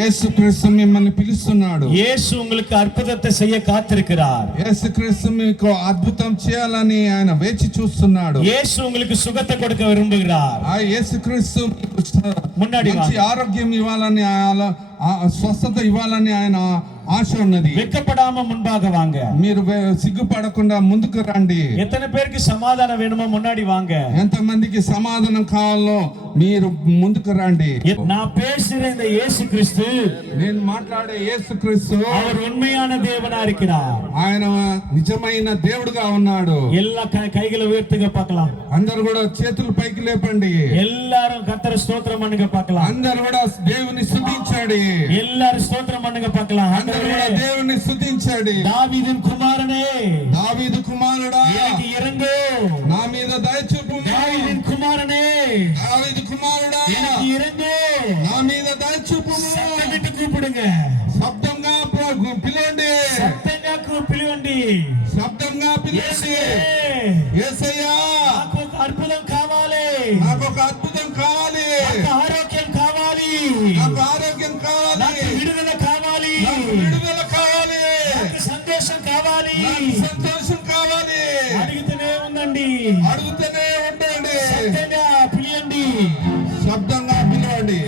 இயேசு கிறிஸ்து మిమ్మల్ని పిలుస్తున్నాడు. యేసు உங்களுக்கு அற்புதத்தை செய்ய காத்திருக்கிறார். యేసు క్రీస్తు మీకు అద్భుతం చేయాలని ఆయన వేచి చూస్తున్నాడు. యేసు உங்களுக்கு சுகத்தை கொடுக்க விரும்புகிறார். ఆ యేసు క్రీస్తు మున్నాడి మంచి ఆరోగ్యం ఇవ్వాలని స్వస్థత ఇవ్వాలని ఆయన ఆశ ఉన్నది. வெட்கப்படாம முன்பாக வாங்க. మీరు సిగ్గుపడకుండా ముందుకు రండి. எத்தனை பேருக்கு சமாதானம் வேணுமோ முன்னாடி வாங்க. ఎంత మందికి సమాధానం కావాలో మీరు ముందుకు రండి. நான் பேசுற இந்த இயேசு கிறிஸ்து, నేను మాట్లాడే యేసు క్రీస్తు அவர் உண்மையான தேவனா இருக்கிறார். ఆయన నిజమైన దేవుడుగా ఉన్నాడు. எல்லா கைகளை உயர்த்துங்க பார்க்கலாம். అందరూ కూడా చేతులు పైకి లేపండి. எல்லாரும் கர்த்தரை ஸ்தோத்திரம் பண்ணுங்க பார்க்கலாம். అందరూ కూడా దేవుని స్తుతించండి. எல்லாரும் ஸ்தோத்திரம் பண்ணுங்க பார்க்கலாம். అందరూ కూడా దేవుని స్తుతించండి. தாவீதின் குமாரனே, దావీదు కుమారుడా எனக்கு இறங்கு. నా మీద దయ చూపుము. தாவீதின் குமாரனே, దావీదు కుమారుడా எனக்கு இறங்கு. నా మీద దయ చూపుము. சத்தமிட்டு கூப்பிடுங்க. శబ్దంగా పిలవండి. சத்தంగా పిలవండి. శబ్దంగా పిలవండి. యేసయ్యా నాకు ఒక అద్భుతం కావాలి. నాకు ఒక అద్భుతం కావాలి. నాకు ఆరోగ్యం కావాలి. నాకు ఆరోగ్యం కావాలి. నాకు విడుదల కావాలి. నాకు విడుదల కావాలి. నాకు సంతోషం కావాలి. నాకు సంతోషం కావాలి. అడుగుతూనే ఉండండి. అడుగుతూనే ఉండండి. సత్యంగా పిలియండి. శబ్దంగా పిలవండి.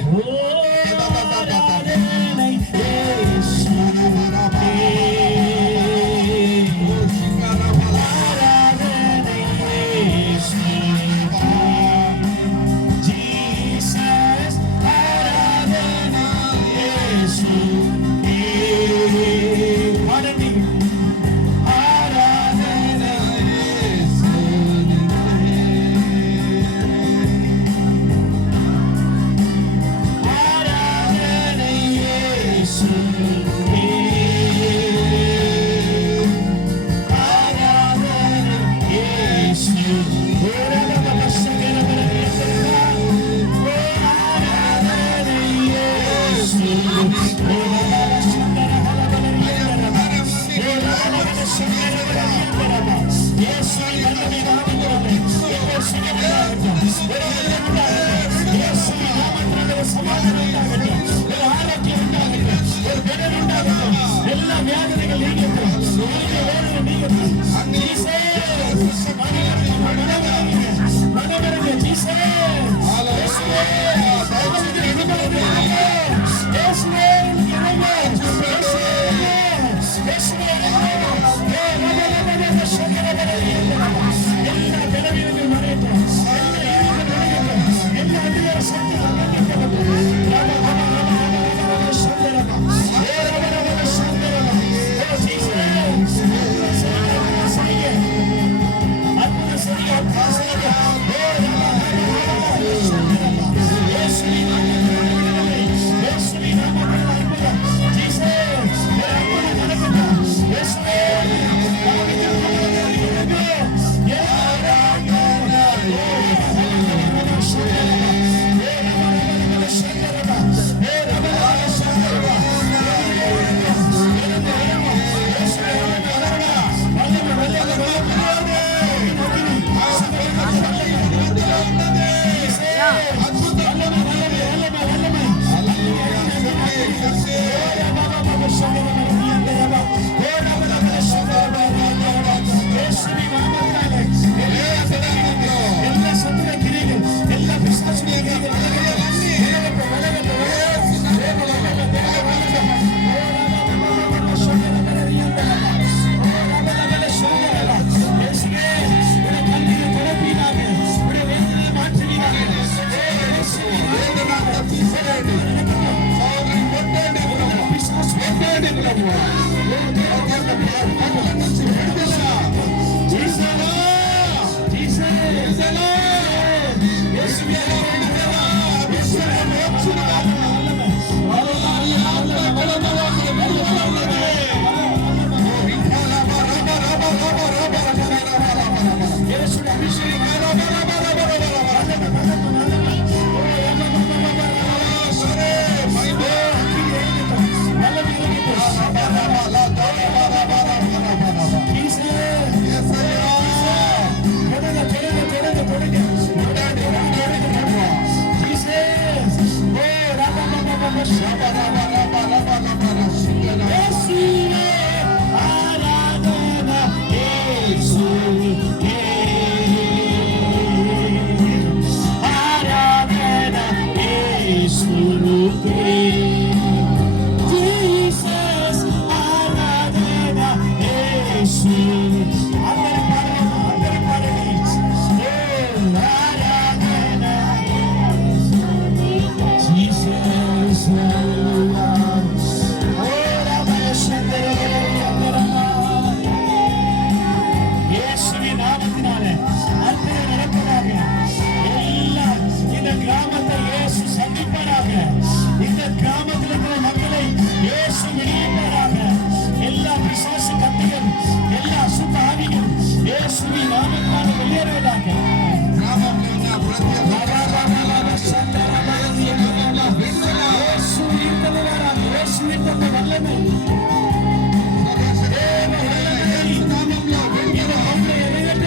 దేవతను వల్లమే యేసు నామములో విడుదల.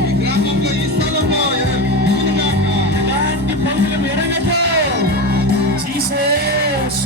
ఈ గ్రామంలో ఈ స్థలంలో విడుదలగాక. ఇలాంటి పనులు ఎరగదు. జీసస్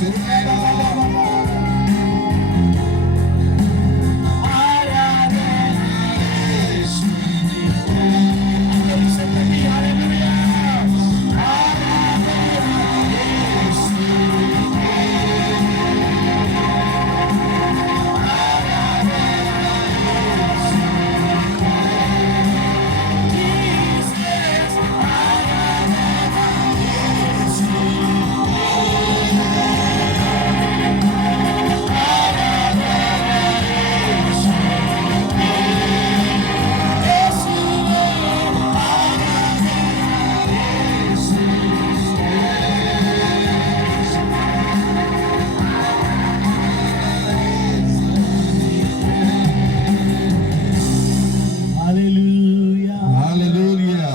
హల్లెలూయా హల్లెలూయా.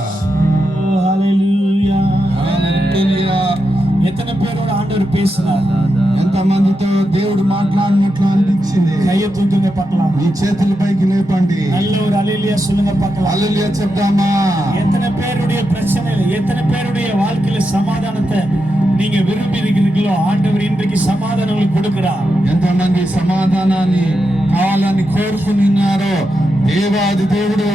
హల్లెలూయా. హల్లెలూయా. எத்தனை பேரோட ஆண்டவர் பேசினார்? ఎంతమందితో దేవుడు మాట్లాడినట్లు అనిపించింది? கையை தூக்குங்க பார்க்கலாம். మీ చేతుల పైకి లేపండి. நல்ல ஒரு அல்லேலூயா சொல்லுங்க பார்க்கலாம். హల్లెలూయా చెప్దామా? எத்தனை பேருடைய பிரச்சனையில, எத்தனை பேருடைய வாழ்க்கையில சமாதானத்தை நீங்க விரும்பி இருக்கிறீங்களோ, ஆண்டவர் இன்றைக்கு சமாதானம் உங்களுக்கு கொடுக்கிறார். ఎంతమంది సమాధానాన్ని కావాలని కోరుకున్నారో దేవాది దేవుడు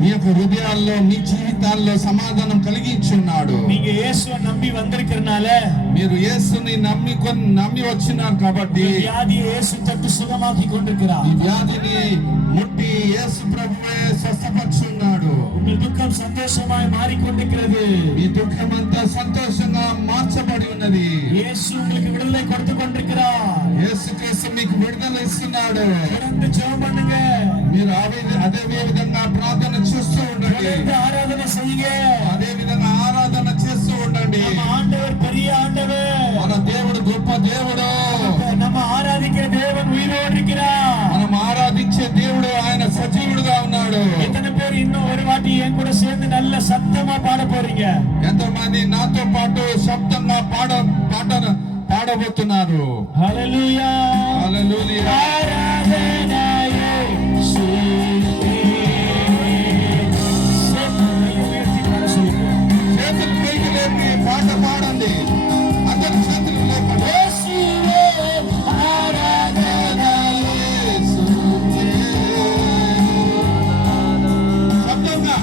మీ యొక్క హృదయాల్లో మీ జీవితాల్లో సమాధానం కలిగించున్నాడు. நீங்க இயேசுவை நம்பி வந்திருக்கிறனால, మీరు యేసుని నమ్మి వచ్చినారు కాబట్టి வியாதியை இயேசு தொட்டு சுகமாக்கி கொண்டிருக்கிறார். ఈ వ్యాధిని ముట్టి యేసు ప్రభువే స్వస్థపరుచున్నాడు. உங்கள் துக்கம் சந்தோஷமாய் மாறிக்கொண்டிருக்கிறது. మీ దుఃఖం అంతా సంతోషంగా మార్చబడి ఉన్నది. இயேசு உங்களுக்கு விடுதலை கொடுத்து கொண்டிருக்கிறார். యేసుక్రీస్తు మీకు విడుదల ఇస్తున్నాడు. தொடர்ந்து ஜெபம் பண்ணுங்க. మీరు అదే విధంగా ప్రార్థన చేస్తూ ఉండండి. தொடர்ந்து ஆராதனை செய்யுங்க. అదే విధంగా ఆరాధన చేస్తూ ఉండండి. நம்ம ஆண்டவர் பெரிய ஆண்டவர். మన దేవుడు గొప్ప దేవుడు. நம்ம ஆராதிக்கிற தேவன் உயிரோடு இருக்கிறார். మనం ఆరాధించే దేవుడు ఆయన సజీవుడుగా ఉన్నాడు. எத்தனை பேர் இன்னும் ஒரு வாட்டி என் கூட சேர்ந்து நல்ல சத்தமா பாட போறீங்க? ఎంతమంది నాతో పాటు శబ్దంగా పాడబోతున్నారు? హల్లెలూయా. హల్లెలూయా. ఆరాధన యేసుకే. చేతులు ఉయర్తి పాడ சொல்லுங்க. చేతులు పైకి లేపి పాట పాడండి. అందరూ చేతులు లేపండి. యేసువే ఆరాధన. యేసుకే. శబ్దంగా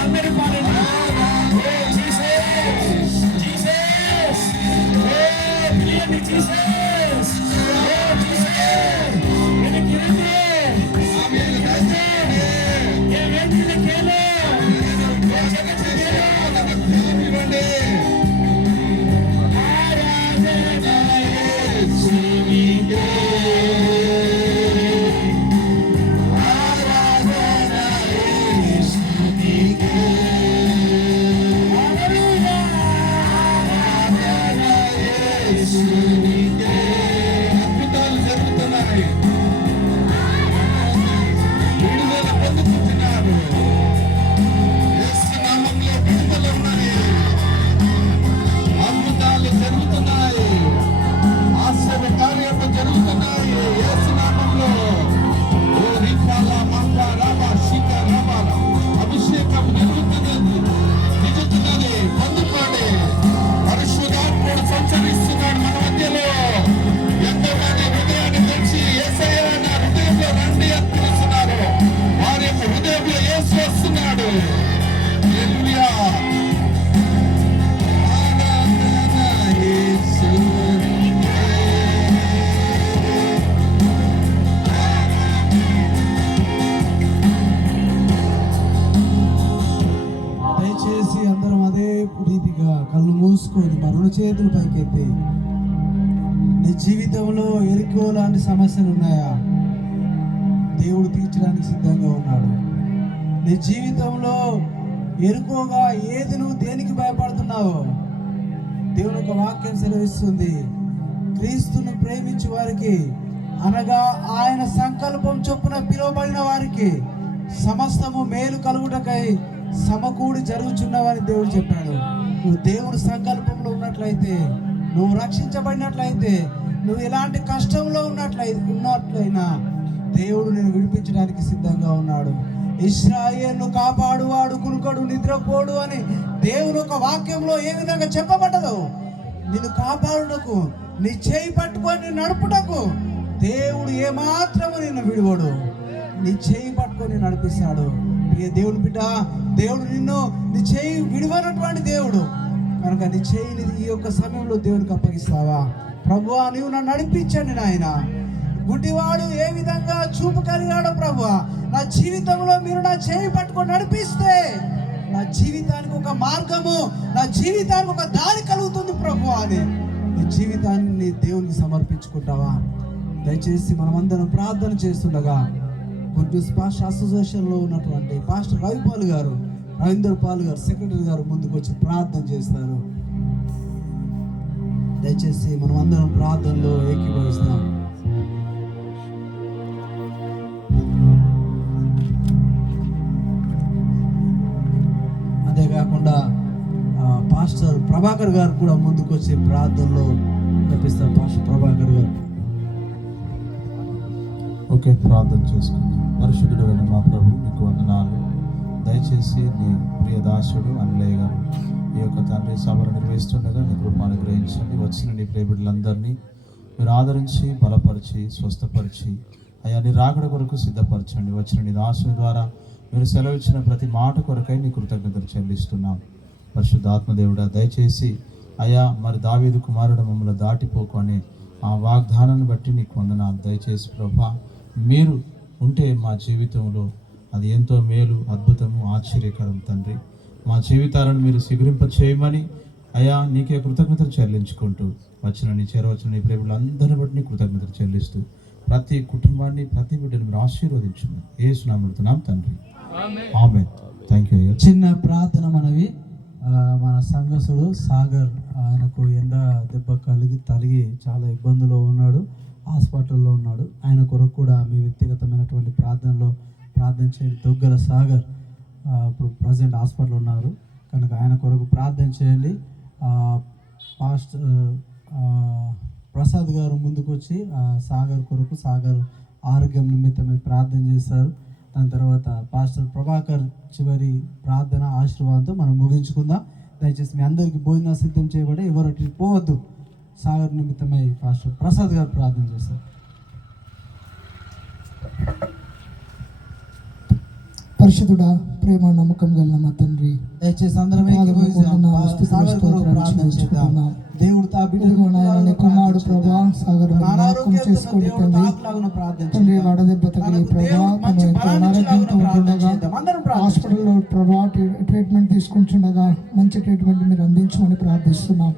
అందరూ పాడండి. జీసస్ జీసస్ ఓ ప్రియని జీసస్ ఓ జీసస్ எனக்கு இருந்து என் வேண்டியத கேளு. ఇవ్వండి. ஆராதன இயேசுவிக்கே. ஆராதன இயேசுவிக்கே. ஹல்லேலூயா. ஆராதன இயேசுவிக்கே. అద్భుతాలు జరుగుతున్నాయి. విడుదల పొందుకుంటున్నారు. యేసు నామములో విడుదల ఉన్నాయి. అద్భుతాలు జరుగుతున్నాయి. ఆశ్చర్య కార్యాలు జరుగుతున్నాయి. యేసు నామములో ఓ రిఫాల మంగ రబ శిఖ రబ అభిషేకం జరుగుతున్నది. పొందుకోండి. పరిశుద్ధాత్ముడు సంచరిస్తున్నాడు మన మధ్యలో. ఎంతోమంది హృదయాన్ని తెచ్చి యేసయ్య నా హృదయంలో రండి అని పిలుస్తున్నారు. వారి యొక్క హృదయంలో యేసు వస్తున్నాడు. హల్లెలూయా. ఆరాధన యేసునికే. దయచేసి అందరం అదే రీతిగా కళ్ళు మూసుకొని మన రెండు చేతులు పైకెత్తి, నీ జీవితంలో ఎరికో లాంటి సమస్యలు ఉన్నాయా? దేవుడు తీర్చడానికి సిద్ధంగా ఉన్నాడు. నీ జీవితంలో ఎరుకోగా ఏది నువ్వు దేనికి భయపడుతున్నావో దేవుని ఒక వాక్యం సెలవిస్తుంది. క్రీస్తును ప్రేమించే వారికి అనగా ఆయన సంకల్పం చొప్పున పిలువబడిన వారికి సమస్తము మేలు కలుగుటకై సమకూడి జరుగుచున్నవని దేవుడు చెప్పాడు. నువ్వు దేవుడి సంకల్పంలో ఉన్నట్లయితే, నువ్వు రక్షించబడినట్లయితే, నువ్వు ఎలాంటి కష్టంలో ఉన్నట్లయినా దేవుడు నేను విడిపించడానికి సిద్ధంగా ఉన్నాడు. ఇశ్రాయేలును కాపాడువాడు కునుకడు నిద్రపోడు అని దేవుని ఒక వాక్యంలో ఏ విధంగా చెప్పబడ్డదో, నిన్ను కాపాడుటకు, నీ చేయి పట్టుకొని నడుపుటకు దేవుడు ఏమాత్రము నిన్ను విడువడు. నీ చేయి పట్టుకొని నడిపిస్తాడు. ప్రియ దేవుని బిడ్డ, దేవుడు నిన్ను నీ చేయి విడువనటువంటి దేవుడు కనుక నీ చేయిని ఈ యొక్క సమయంలో దేవునికి అప్పగిస్తావా? ప్రభువా, నీవు నన్ను నడిపించండి నాయన. గుడ్డివాడు ఏ విధంగా చూపు కలిగాడో ప్రభువా, నా జీవితంలో మీరు నా చేయి పట్టుకొని నడిపిస్తే నా జీవితానికి ఒక మార్గము, నా జీవితానికి ఒక దారి కలుగుతుంది ప్రభువా అని నీ జీవితాన్ని దేవునికి సమర్పించుకుంటావా? దయచేసి మనమందరం ప్రార్థన చేస్తుండగా గుడ్డూస్ పాస్టర్ అసోసియేషన్లో ఉన్నటువంటి పాస్టర్ రవిపాల్ గారు, రవీందర్ పాల్ గారు, సెక్రటరీ గారు ముందుకు వచ్చి ప్రార్థన చేస్తారు. దయచేసి మనం అందరం ప్రార్థనలో ఏకీభవిస్తాం. అంతేకాకుండా పాస్టర్ ప్రభాకర్ గారు కూడా ముందుకు వచ్చి ప్రార్థనలో నడిపిస్తారు. పాస్టర్ ప్రభాకర్ గారు. ఓకే, ప్రార్థన చేసుకుందాం. పరిశుద్ధుడైన మా ప్రభు, నీకు వందనాలు. దయచేసి నీ ప్రియ దాసుడు అన్లయ్య గారు ఈ యొక్క తండ్రి సభను నిర్వహిస్తుండగా నీ కృప అనుగ్రహించండి. వచ్చిన నీ ప్రియ బిడ్డలందరినీ మీరు ఆదరించి, బలపరిచి, స్వస్థపరిచి అయ్యా నీ రాకడ కొరకు సిద్ధపరచండి. వచ్చిన నీ దాసుని ద్వారా మీరు సెలవిచ్చిన ప్రతి మాట కొరకై నీ కృతజ్ఞతలు చెల్లిస్తున్నాం. పరిశుద్ధాత్మదేవుడా, దయచేసి అయ్యా మరి దావీదు కుమారుడు మమ్మల్ని దాటిపోకు అనే ఆ వాగ్దానాన్ని బట్టి నీకు వందనాలు. దయచేసి ప్రభా, మీరు ఉంటే మా జీవితంలో అది ఎంతో మేలు, అద్భుతము, ఆశ్చర్యకరం తండ్రి. మా జీవితాలను మీరు సిగురింప చేయమని అయ్యా నీకే కృతజ్ఞతలు చెల్లించుకుంటూ వచ్చిన నీ చేరవచ్చిన నీ ప్రేమలందరిని బట్టి నీ కృతజ్ఞతలు చెల్లిస్తూ ప్రతి కుటుంబాన్ని, ప్రతి బిడ్డను మీరు ఆశీర్వదించమని యేసు నామమున తండ్రి, ఆమేన్. Thank you. చిన్న ప్రార్థన మనవి. మన సంఘసుడు సాగర్, ఆయనకు ఎండ దెబ్బ తలిగి చాలా ఇబ్బందులో ఉన్నాడు, హాస్పిటల్లో ఉన్నాడు. ఆయన కొరకు కూడా మీ వ్యక్తిగతమైనటువంటి ప్రార్థనలో ప్రార్థన చేయండి. దొగ్గల సాగర్ ఇప్పుడు ప్రజెంట్ హాస్పిటల్లో ఉన్నారు కనుక ఆయన కొరకు ప్రార్థన చేయండి. పాస్టర్ ప్రసాద్ గారు ముందుకు వచ్చి సాగర్ కొరకు, సాగర్ ఆరోగ్యం నిమిత్తమే ప్రార్థన చేస్తారు. దాని తర్వాత పాస్టర్ ప్రభాకర్ చివరి ప్రార్థన ఆశీర్వాదంతో మనం ముగించుకుందాం. దయచేసి మీ అందరికీ భోజనం సిద్ధం చేయబడి ఎవరు అటు పోవద్దు. సాగర్ నిమిత్తమై పాస్టర్ ప్రసాద్ గారు ప్రార్థన చేస్తారు. పరిశుద్ధుడా, ప్రేమ నమ్మకం కలిగిన మా తండ్రి, దయచేసి అందరం దేవుడు తా బిడ్డ కుమారుడు ప్రభా సాగర్ చేసుకోండి తండ్రి. వడదెబ్బ తగిలి ప్రభా తను ఎంతో అనారోగ్యంతో ఉంటుండగా హాస్పిటల్లో ప్రభా ట్రీట్మెంట్ తీసుకుంటుండగా మంచి ట్రీట్మెంట్ మీరు అందించమని ప్రార్థిస్తున్నాం.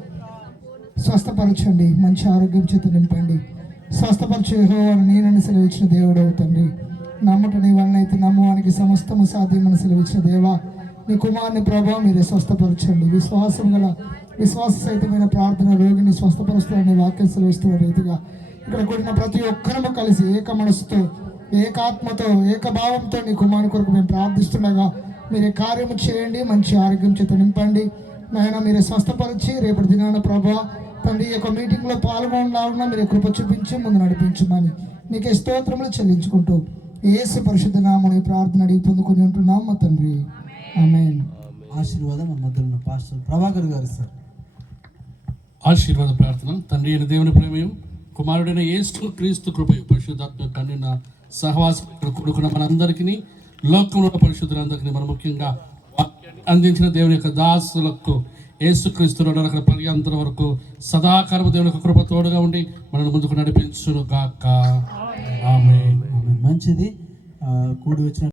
స్వస్థపరచండి, మంచి ఆరోగ్యం చేత నింపండి. స్వస్థపరిచే యెహోవాను నేనని సెలవిచ్చిన దేవుడు తండ్రి. నమ్మట నీ వలనైతే నమ్మవానికి సమస్తము సాధ్యమని సెలవిచ్చిన దేవా, నీ కుమారుని ప్రభావం మీరే స్వస్థపరచండి. విశ్వాస సహితమైన ప్రార్థన రోగిని స్వస్థపరుస్తారని వాక్యం సెలవిస్తున్న రీతిగా ఇక్కడ కూడిన ప్రతి ఒక్కరము కలిసి ఏక మనసుతో, ఏకాత్మతో, ఏకభావంతో నీ కుమారుని కొరకు మేము ప్రార్థిస్తుండగా మీరే కార్యము చేయండి. మంచి ఆరోగ్యం చేత నింపండి నాయన. మీరే స్వస్థపరిచి రేపటి దినాన ప్రభా తండ్రి ఈ యొక్క మీటింగ్లో పాల్గొనలాగా మీరే కృప చూపించి ముందు నడిపించమని నీకే స్తోత్రములు చెల్లించుకుంటూ యేసు పరిశుద్ధ నామమున ప్రార్థన అడిగి పొందుకొని ఉంటున్నాం మా తండ్రి, ఆమేన్. ఆశీర్వాదం మన మధ్యలో పాస్టర్ ప్రభాకర్ గారు సార్. ఆశీర్వాద ప్రార్థన. తండ్రి అయిన దేవుని ప్రేమయు, కుమారుడైన యేసు క్రీస్తు కృపయు, పరిశుద్ధాత్మ కన్నున సహవాసం కూడుకున్న మనందరికీ, లోకంలో పరిశుద్ధులందరికీ, మన ముఖ్యంగా అందించిన దేవుని యొక్క దాసులకు యేసుక్రీస్తులో అక్కడ పర్యంతరం వరకు సదాకాలము దేవుని యొక్క కృప తోడుగా ఉండి మనల్ని ముందుకు నడిపించును గాక. ఆమేన్. మంచిది. కూడి వచ్చిన